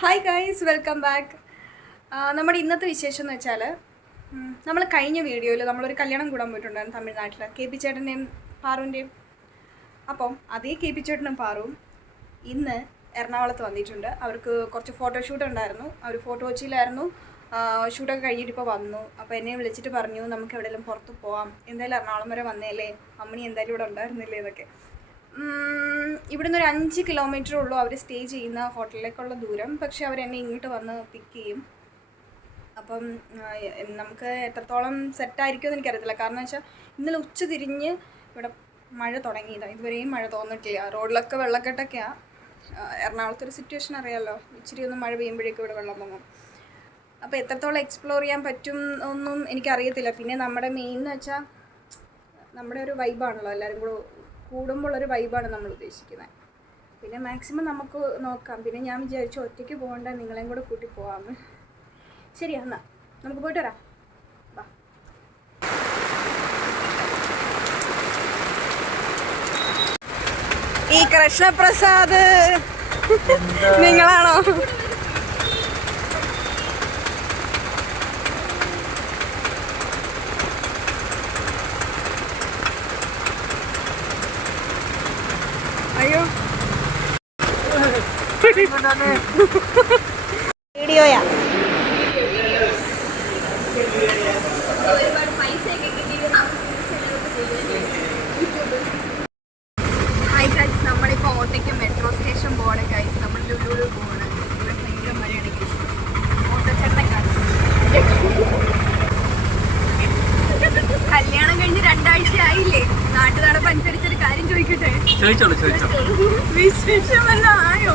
Hi guys, welcome back. നമ്മുടെ ഇന്നത്തെ വിശേഷം എന്ന് വെച്ചാൽ നമ്മൾ കഴിഞ്ഞ വീഡിയോയിൽ നമ്മളൊരു കല്യാണം കൂടാൻ പോയിട്ടുണ്ടായിരുന്നു തമിഴ്നാട്ടിൽ, കെ പി ചേട്ടൻ്റെയും പാറുവിൻ്റെയും. അപ്പം അതേ കെ പി ചേട്ടനും പാറുവും ഇന്ന് എറണാകുളത്ത് വന്നിട്ടുണ്ട്. അവർക്ക് കുറച്ച് ഫോട്ടോഷൂട്ട് ഉണ്ടായിരുന്നു. അവർ ഫോട്ടോ കൊച്ചിയിലായിരുന്നു. ഷൂട്ടൊക്കെ കഴിഞ്ഞിട്ട് ഇപ്പോൾ വന്നു. അപ്പോൾ എന്നെ വിളിച്ചിട്ട് പറഞ്ഞു നമുക്ക് എവിടെയെങ്കിലും പുറത്ത് പോവാം, എന്തായാലും എറണാകുളം വരെ വന്നേലേ, അമ്മണി എന്തായാലും ഇവിടെ ഉണ്ടായിരുന്നില്ലേ എന്നൊക്കെ. ഇവിടുന്ന് ഒരു 5 കിലോമീറ്റർ ഉള്ളൂ അവർ സ്റ്റേ ചെയ്യുന്ന ഹോട്ടലിലേക്കുള്ള ദൂരം. പക്ഷെ അവരെന്നെ ഇങ്ങോട്ട് വന്ന് പിക്ക് ചെയ്യും. അപ്പം നമുക്ക് എത്രത്തോളം സെറ്റായിരിക്കുമെന്ന് എനിക്കറിയത്തില്ല. കാരണം എന്ന് വെച്ചാൽ ഇന്നലെ ഉച്ച തിരിഞ്ഞ് ഇവിടെ മഴ തുടങ്ങിയതാണ്. ഇതുവരെയും മഴ തോന്നിട്ടില്ല. റോഡിലൊക്കെ വെള്ളക്കെട്ടൊക്കെയാണ്. എറണാകുളത്തൊരു സിറ്റുവേഷൻ അറിയാമല്ലോ, ഇച്ചിരി ഒന്ന് മഴ പെയ്യുമ്പോഴേക്കും ഇവിടെ വെള്ളം പൊങ്ങും. അപ്പോൾ എത്രത്തോളം എക്സ്പ്ലോർ ചെയ്യാൻ പറ്റും ഒന്നും എനിക്കറിയത്തില്ല. പിന്നെ നമ്മുടെ മെയിൻ എന്ന് വെച്ചാൽ നമ്മുടെ ഒരു വൈബാണല്ലോ, എല്ലാവരും കൂടെ കൂടുമ്പോഴൊരു വൈബാണ് നമ്മൾ ഉദ്ദേശിക്കുന്നത്. പിന്നെ മാക്സിമം നമുക്ക് നോക്കാം. പിന്നെ ഞാൻ വിചാരിച്ചു ഒറ്റയ്ക്ക് പോകണ്ട, നിങ്ങളെയും കൂടെ കൂട്ടി പോകാമെന്ന്. ശരിയാ, എന്നാൽ നമുക്ക് പോയിട്ട് വരാം. വാ. ഈ കൃഷ്ണപ്രസാദ് നിങ്ങളാണോ? അയ്യോ, വീഡിയോയാ. ഹായ് ഗൈസ്, നമ്മളിപ്പോൾ ഓട്ടയ്ക്ക് മെട്രോ സ്റ്റേഷൻ പോവാണ് ഗൈസ്. നമ്മൾ ലുലുവിൽ പോവാണ്. ഇവിടെ ഭയങ്കര മഴയാണ് ഗൈസ്. ഓട്ടോച്ചേട്ടനെ കാണും. കല്യാണം കഴിഞ്ഞ് 2 ആഴ്ച ആയില്ലേ? നാട്ടുകാരപ്പ് അനുസരിച്ചൊരു കാര്യം ചോദിക്കട്ടെ? വിശേഷമല്ല ആയോ?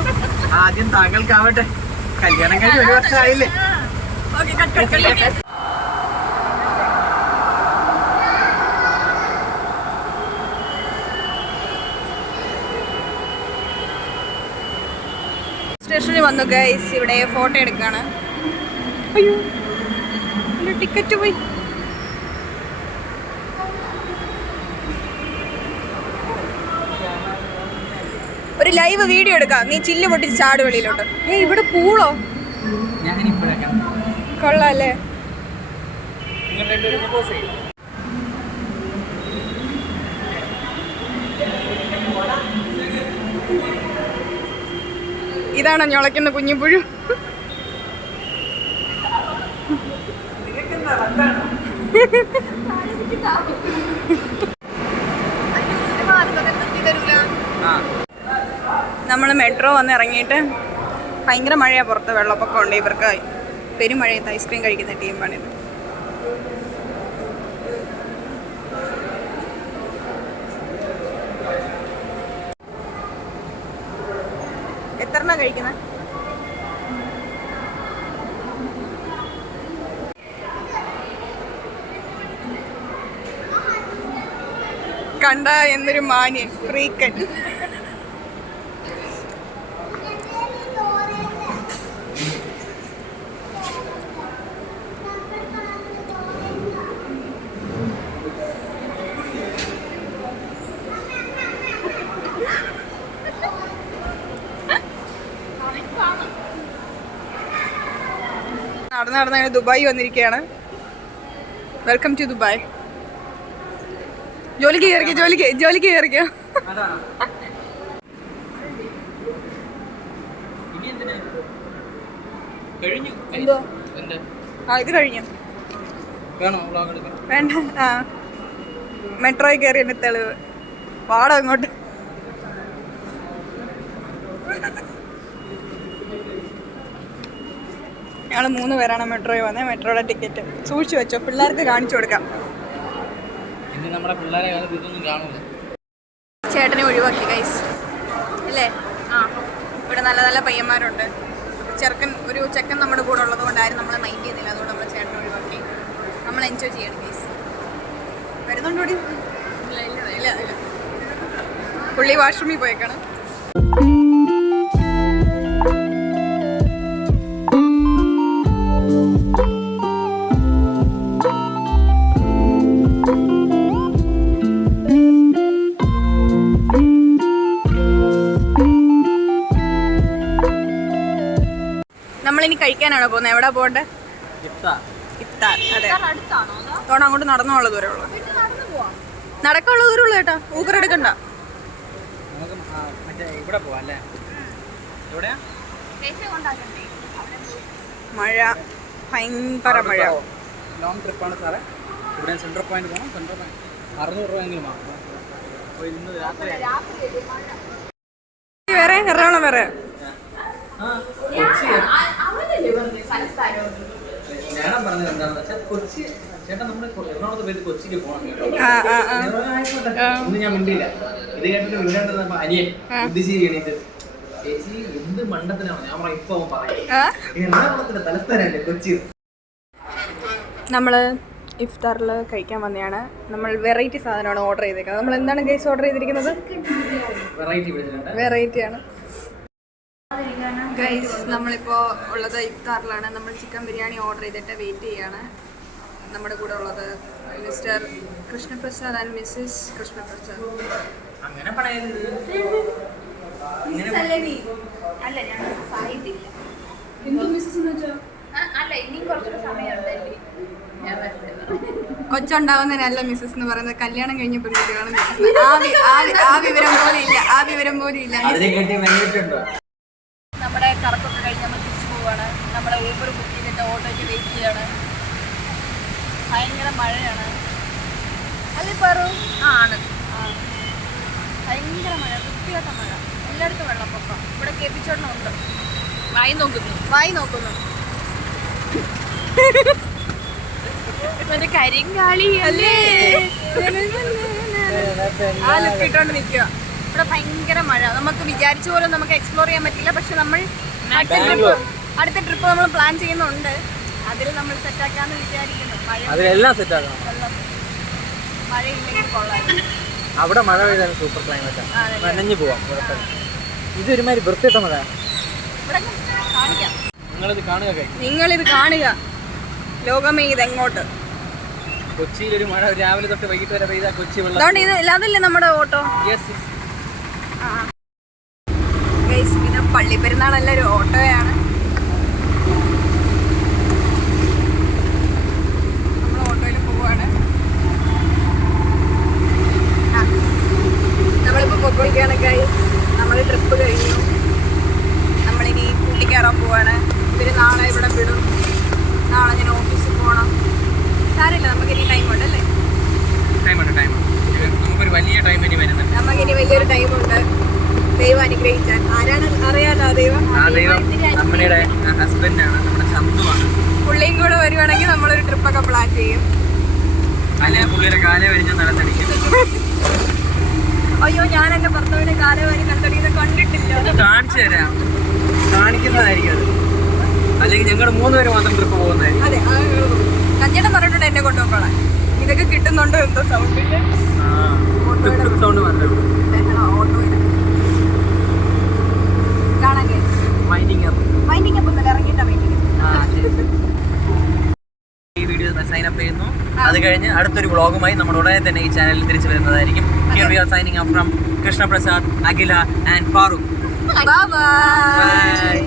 ആദ്യം താങ്കൾക്കാവട്ടെ. കല്യാണം കഴിഞ്ഞ് 1 വർഷം ആയില്ലേ? സ്റ്റേഷനിൽ വന്നു ഗൈസ്. ഇവിടെ ഫോട്ടോ എടുക്കാണ്. അയ്യോ, ടിക്കറ്റ് പോയി. ഒരു ലൈവ് വീഡിയോ എടുക്കാം. നീ ചില്ല് പൊട്ടിച്ച് ചാട് വെളിയിലോട്ട്. ഇവിടെ പൂളോ? കൊള്ളാല്ലേ? ഇതാണോ ഞൊളയ്ക്കുന്ന കുഞ്ഞിപ്പുഴു? നമ്മൾ മെട്രോ വന്ന് ഇറങ്ങിയിട്ട് ഭയങ്കര മഴയാണ് പുറത്ത്. വെള്ളപ്പൊക്കം ഉണ്ട്. ഇവർക്ക് പെരുമഴയത്ത് ഐസ്ക്രീം കഴിക്കുന്ന ടീമാണിത്. എത്രണ്ണ കഴിക്കുന്നത്? കണ്ട എന്നൊരു മാന്യൻ ഫ്രീക്കൻ. നടന്ന് ദുബായ് വന്നിരിക്കുകയാണ്. Welcome to Dubai. ജോലിക്ക് കയറിക്കോ. ഇത് കഴിഞ്ഞു. വേണ്ട. മെട്രോയിൽ കയറി എന്നെ തെളിവ്. പാടം അങ്ങോട്ട്. ഞങ്ങൾ 3 പേരാണ് മെട്രോയിൽ വന്നത്. മെട്രോയുടെ ടിക്കറ്റ് സൂക്ഷിച്ചു വെച്ചോ, പിള്ളേർക്ക് കാണിച്ചു കൊടുക്കാം. ചേട്ടനെ ഒഴിവാക്കി ഗൈസ് അല്ലേ? ഇവിടെ നല്ല നല്ല പയ്യന്മാരുണ്ട്. ഒരു ചെക്കൻ നമ്മുടെ കൂടെ ഉള്ളത് കൊണ്ടാരും നമ്മളെ മൈൻഡ് ചെയ്യുന്നില്ല. അതുകൊണ്ട് നമ്മൾ ചേട്ടനെ ഒഴിവാക്കി. നമ്മൾ എൻജോയ് ചെയ്യണം ഗൈസ്. വരുന്നുണ്ടോടി? ഇല്ല. പുള്ളി വാഷ്റൂമിൽ പോയേക്കാണ്. നമ്മളിനി കഴിക്കാനാണോ പോകുന്നത്? എവിടെ പോകണ്ടേ? ഇഫ്താർ. അതെ, തോണം അങ്ങോട്ട് നടന്നുള്ള ദൂരമുള്ളൂ. നടക്കാനുള്ള ദൂരമുള്ളൂ ചേട്ടാ. ഊബർ എടുക്കണ്ട. മഴ, ഭയങ്കര മഴ. ലോങ് ട്രിപ്പാണ് സാറേ. ഇവിടെ സെൻട്രൽ പോയിന്റ് പോകണം. സെൻട്രൽ പോയിന്റ് 600 രൂപയെങ്കിലും ആകും. അപ്പോൾ ഇന്ന് രാത്രി വേറെ എറണാകുളം വേറെ. ഞാൻ പറഞ്ഞത് എന്താണെന്ന് വെച്ചാൽ കൊച്ചി ചേട്ടാ നമ്മൾ എറണാകുളത്ത് പോയിട്ട് കൊച്ചിക്ക് പോകണം. ഒന്നും ഞാൻ മിണ്ടിയില്ല. ഇത് കേട്ടിട്ട് മിണ്ടാണ്ട് അനിയൻ ബുദ്ധിജീവി എണീറ്റ് ചേച്ചി എന്ത് മണ്ടത്തിനാണ് ഞാൻ ഇപ്പൊ പറയും. എറണാകുളത്തിന്റെ തലസ്ഥാനല്ലേ കൊച്ചി. നമ്മൾ ഇഫ്താറിൽ കഴിക്കാൻ വന്നതാണ്. നമ്മൾ വെറൈറ്റി സാധനമാണ് ഓർഡർ ചെയ്തേക്കുന്നത്. നമ്മൾ എന്താണ് ഗൈസ് ഓർഡർ ചെയ്തിരിക്കുന്നത്? വെറൈറ്റി ആണ് ഗൈസ്. നമ്മളിപ്പോൾ ഉള്ളത് ഇഫ്താറിലാണ്. നമ്മൾ ചിക്കൻ ബിരിയാണി ഓർഡർ ചെയ്തിട്ട് വെയിറ്റ് ചെയ്യാണ്. നമ്മുടെ കൂടെ ഉള്ളത് mister Krishnaprasad and Mrs Krishnaprasad. അങ്ങനെ പറയരുത്. അല്ല ഞാൻ സഹായിട്ടില്ല. അല്ല ഇനിയും കുറച്ചുകൂടെ സമയമുണ്ടല്ലേ. കൊച്ചുണ്ടാവുന്നതിനല്ല മിസ്സസ് എന്ന് പറയുന്നത്, കല്യാണം കഴിഞ്ഞ പെൺകുട്ടികളാണ് മിസ്സസ്. ആ വിവരം പോലും ഇല്ല. നമ്മുടെ കറക്കൊക്കെ കഴിഞ്ഞ് നമ്മൾ തിരിച്ചു പോവുകയാണ്. നമ്മുടെ ഊബർ ബുക്ക് ചെയ്തിട്ട് ഓട്ടോയ്ക്ക് വെയിറ്റ് ചെയ്യാണ്. ഭയങ്കര മഴയാണ് അല്ലേ പറു? ആണ്. ഭയങ്കര മഴ, വൃത്തികെട്ട മഴ. എല്ലായിടത്തും വെള്ളപ്പൊക്കം. ഇവിടെ കേൾപ്പിച്ചോണ്ടുണ്ട്. വായി നോക്കുന്നു മറ്റേ കരിങ്കാളി അല്ലേ ആ ലുക്ക് ഇട്ടോണ്ട് നിൽക്കുക. ഇവിടെ ഭയങ്കര മഴ. നമുക്ക് വിചാരിച്ച പോലെ നമുക്ക് എക്സ്പ്ലോർ ചെയ്യാൻ പറ്റില്ല. പക്ഷെ നമ്മൾ അടുത്ത ട്രിപ്പ് നമ്മൾ പ്ലാൻ ചെയ്യുന്നുണ്ട്. അതിൽ നമ്മൾ സെറ്റാക്കാന്ന് വിചാരിക്കുന്നു. അതിലെല്ലാം സെറ്റാക്കണം. മഴയില്ലെങ്കിൽ കൊള്ളാം. അവിടെ മഴ പെയ്താലും സൂപ്പർ ക്ലൈമറ്റ്. നനഞ്ഞു പോവാം. ഇതൊരുമാതിരി വൃത്തിയിട്ട മഴ. നിങ്ങളിത് കാണുക. ലോകമേ ഇതെങ്ങോട്ട്. കൊച്ചിയിലൊരു മഴ രാവിലെ തൊട്ട് വൈകിട്ട് വരെ പെയ്താൽ കൊച്ചി വെള്ളം. അതല്ലേ നമ്മുടെ ഓട്ടോ. പിന്നെ പള്ളി പെരുന്നാളല്ല, ഒരു ഓട്ടോയാണ്. നമ്മൾ ഓട്ടോയിൽ പോവാണ്. നമ്മളിപ്പോൾ പൊക്കോളിക്കാണ് ഗൈസ്. നമ്മൾ ട്രിപ്പ് കഴിഞ്ഞു. നമ്മളിനി കൂട്ടിക്കയറാൻ പോവാണ്. ഇവര് നാളെ ഇവിടെ വിടും. നാളെ ഞാൻ ഓഫീസിൽ പോകണം. സാരമില്ല, നമുക്കിനി ടൈമുണ്ട് അല്ലേ? നമുക്കൊരു വലിയ ടൈം ഇനി വരുന്നുണ്ട്. നമുക്കിനി വലിയൊരു ടൈമുണ്ട്. ദൈവം അനുഗ്രഹിച്ചാൽ. ആരാണ് അറിയാലോ ആ ദൈവം? ആ ദൈവം നമ്മുടെ ഹസ്ബൻഡാണ്, നമ്മുടെ ശബ്ദമാണ്. പുള്ളിയും കൂടെ വരുവാണെങ്കിൽ നമ്മളൊരു ട്രിപ്പൊക്കെ പ്ലാൻ ചെയ്യും. അല്ലെങ്കിൽ പുള്ളിയുടെ കാലേ വരിഞ്ഞ നടത്തടിക്കും. അയ്യോ, ഞാൻ എന്റെ ഭർത്താവിന്റെ കാലേ വരി നടത്തടിക്കുന്നത് കണ്ടിട്ടില്ല. കാണിച്ചു തരാം, കാണിക്കുന്നതായിരിക്കും അത്. അല്ലെങ്കിൽ ഞങ്ങളുടെ 3 പേര് മാത്രം ട്രിപ്പ് പോകുന്നതായിരിക്കും. അതെ, കഞ്ചേട്ടൻ പറഞ്ഞിട്ടുണ്ട് എന്നെ കൊണ്ടുപോകണം. ഇതൊക്കെ കിട്ടുന്നുണ്ടോ എന്തോ സൗണ്ടില്. സൗണ്ട് മാത്രമേ ഉള്ളൂ. ഈ വീഡിയോ സൈൻ അപ്പ് ചെയ്യുന്നു. അത് കഴിഞ്ഞ് അടുത്തൊരു വ്ളോഗുമായി നമ്മൾ ഉടനെ തന്നെ ഈ ചാനലിൽ തിരിച്ചു വരുന്നതായിരിക്കും. Here we are signing off from Krishna Prasad, Aguila and Farooq. Bye bye.